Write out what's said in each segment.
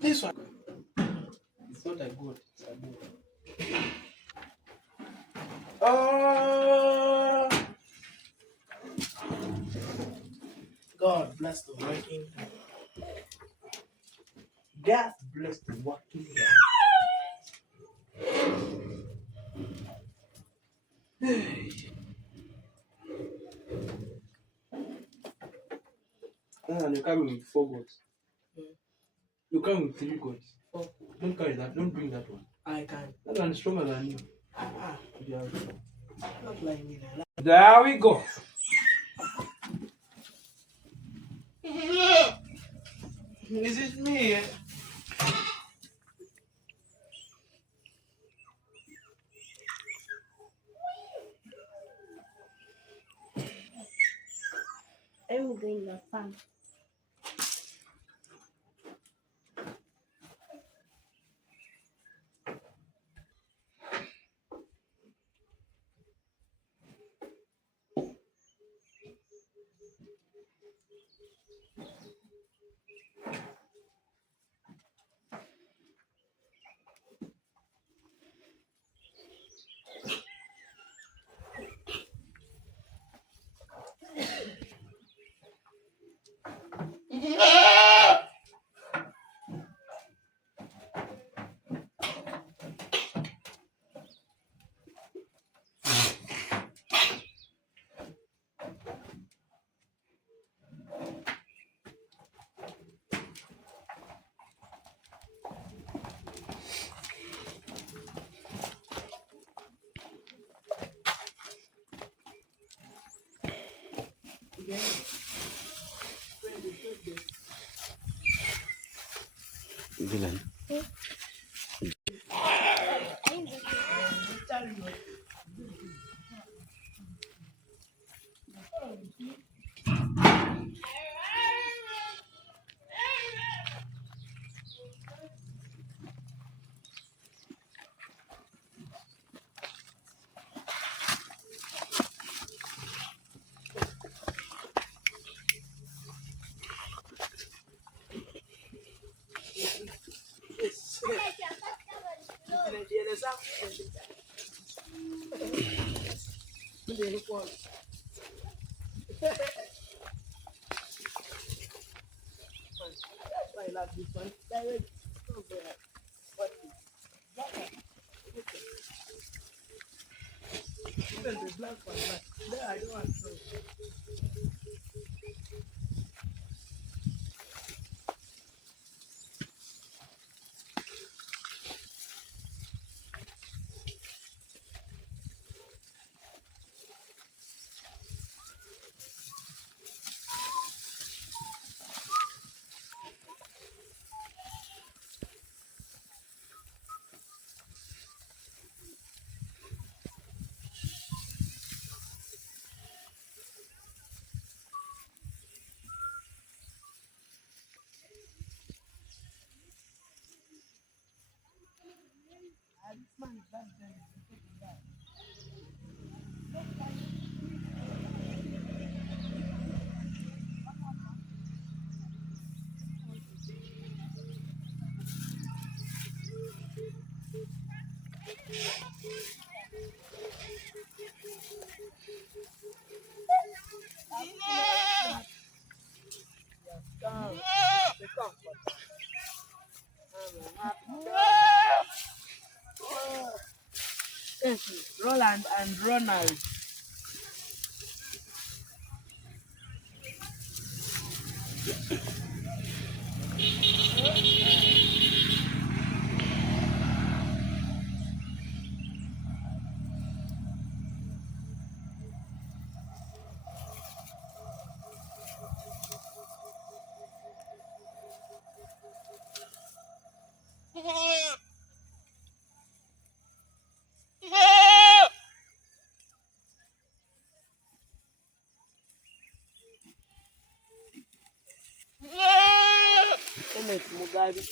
This one, it's not a goat, it's a goat. Oh, God bless the working. God bless the working. And you come with 4 goats. You come with 3 goats. Oh, don't carry that. Don't bring that one. I can. That one is stronger than you. Yeah. Not like me. There we go. Is it me? I'm going to farm. Dylan. I don't want to. and Ronald. Mugabe.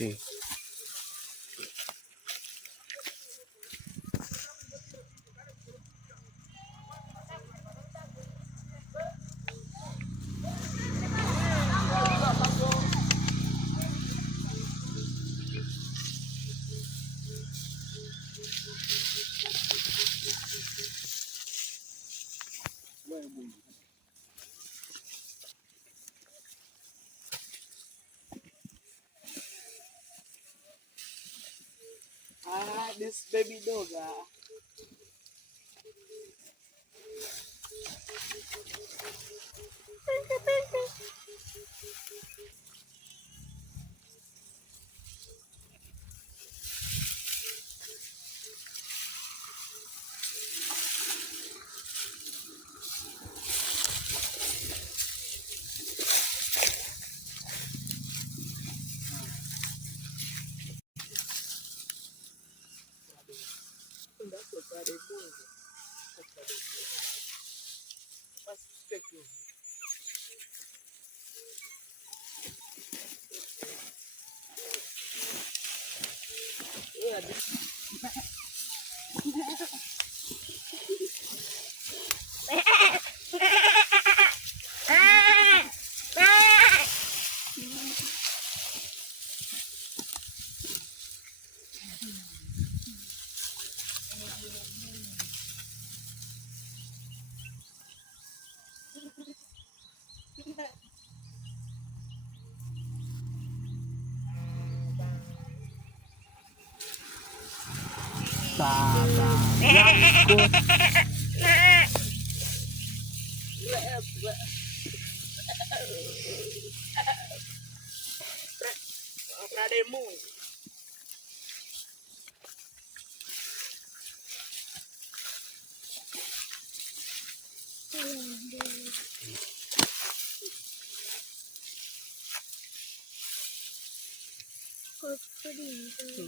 Okay. This baby dog.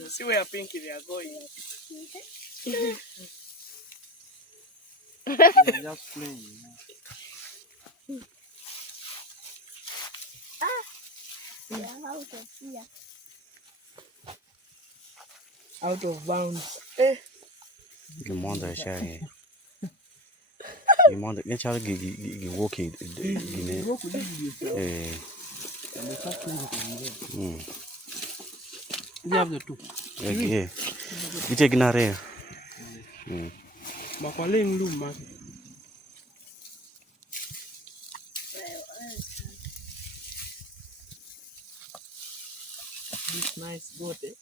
See where Pinky they are going. They're just playing. Out of bounds. The mother shy. The mother get child walking. You have the two. Yeah. You take in a rare. Macaling loom, man. This nice goat, eh?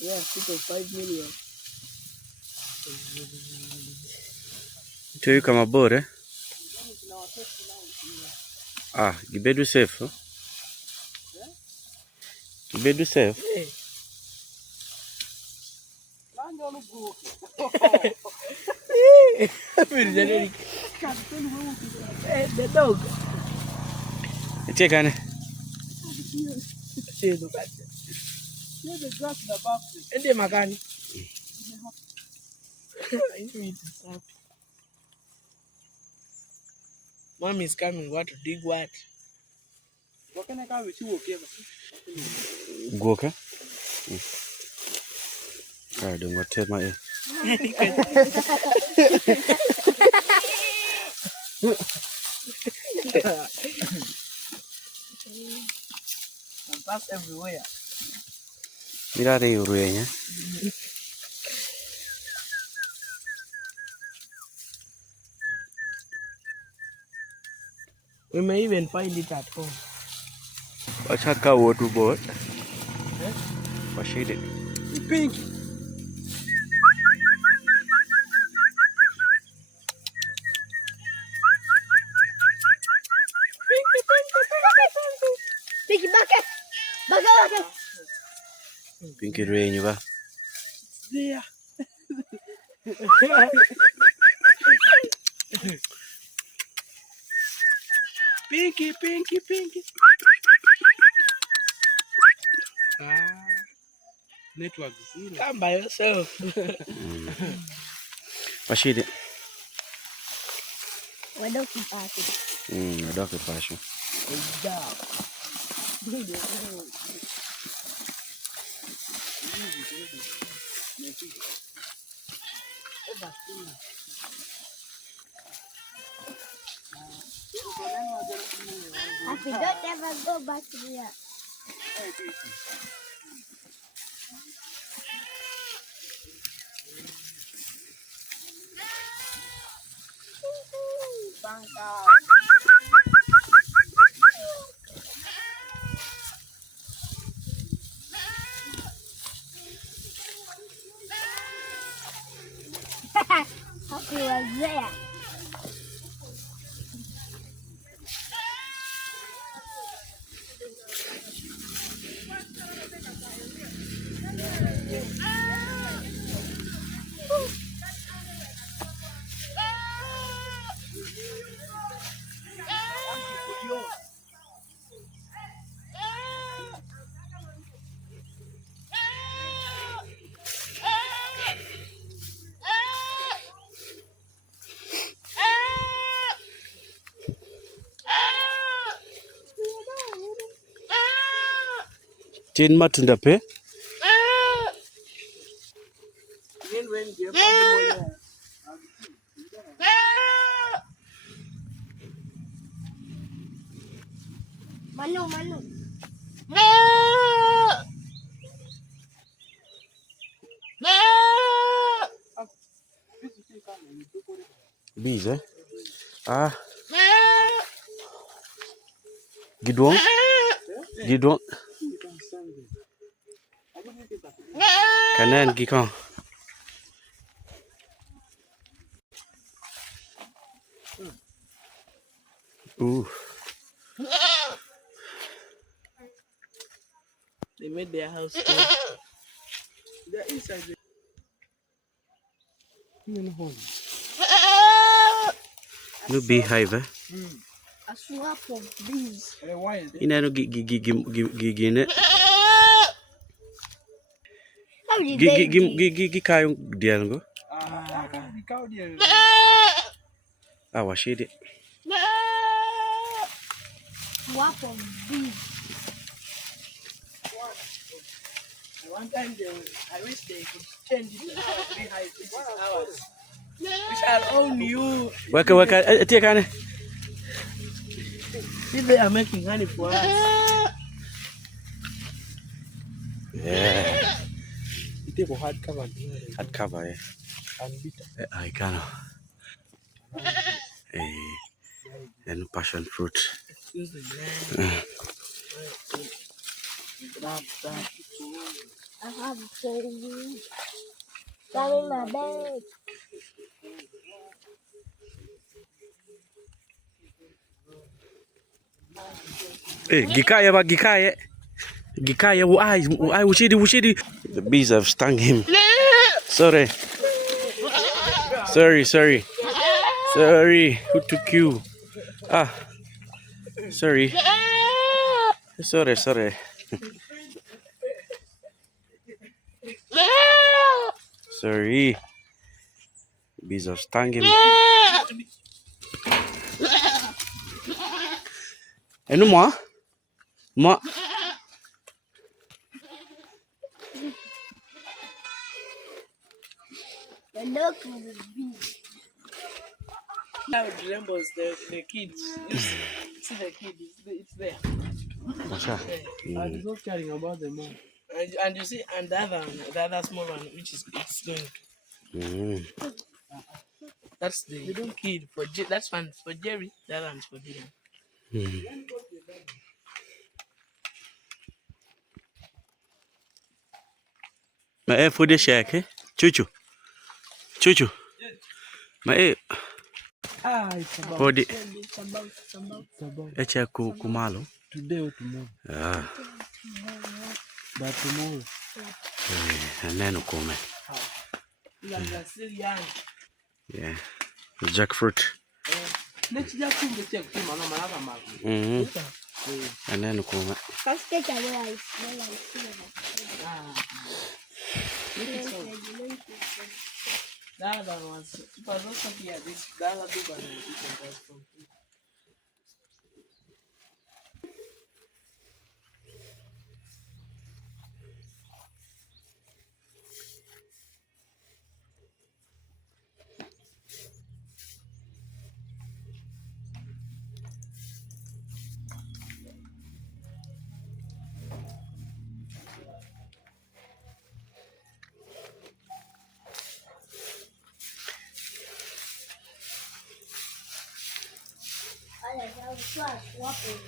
Yeah, 5 million. So you come aboard, eh? Ah, you better safe, huh? You better safe. The dog. Take on it. See, look at it. See the grass in the bathroom. And the magani. I knew it is happy. Mom is coming. What to dig what? What can I come with you? Okay. Go, okay? Alright, don't go tell my ear. And that's everywhere. Mira de urueña. We may even find it at home. Watch out, cow water boat. Watch it. Pink. Pinky bucket. Bucket. Pinky urueña, va. There. Pinky, pinky, pinky. Network zero. Come by yourself. Watch it. Why don't you pass it? I don't pass you. Happy, don't ever go back to there. Happy was there. Tin matunda pe? Manu. Bees, eh? Ah. Gidwong? Gidwong? Kanan gikong. Ooh. They made their house too. They're inside the home. No beehive, eh? A swamp of bees. Ina no gigine. How did they do? Gikayong diyan go. Ah, wash it. Swamp of bees. One time I wish they could change it to our beehive, which is ours. We shall own you. Waka, take on. See, they are making honey for us. Yeah. You take a hard cover. Hard cover, eh? And bitter. I can. And passion fruit. Excuse me, man. I have for you. Carry my bag. Hey, gikaya ba gikaya? Gikaya why wushidi. The bees have stung him. Sorry. Who took you? Ah. Sorry. Sorry, sorry. Sorry. Bees have stung him. And no more? More? The look of the bee. Now it resembles the kids. See the kid, it's there. And it's not caring about the mom. And you see, and the other small one, which is it's going. That's the kid for that's one for Jerry. The other one's for Dylan. My food is shack, eh? Chuchu. Chuchu. My It's about. Hold it. It's about. Echa kumalo. Today or tomorrow. But tomorrow. And then come. They're still young. Yeah. Jackfruit. Let's just check him on another man. And then come. First get away, I smell like That other was, it was also here, this, the other big one, it was from.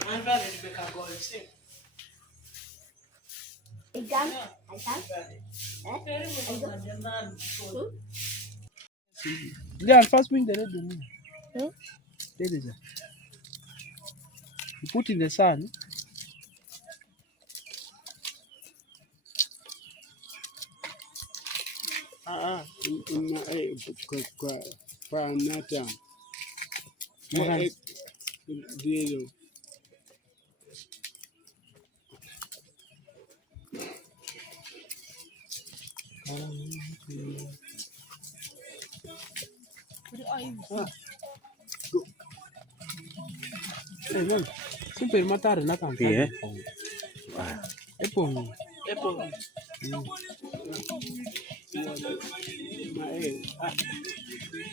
I'm ready to become a goal. See? Again? Yeah, first bring the red one. There is a. You put in the sun. Kwa nata. Ndio. Simple matter na kan. Yeah. Apple.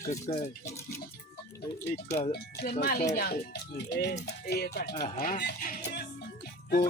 Kaka. Aha. Ko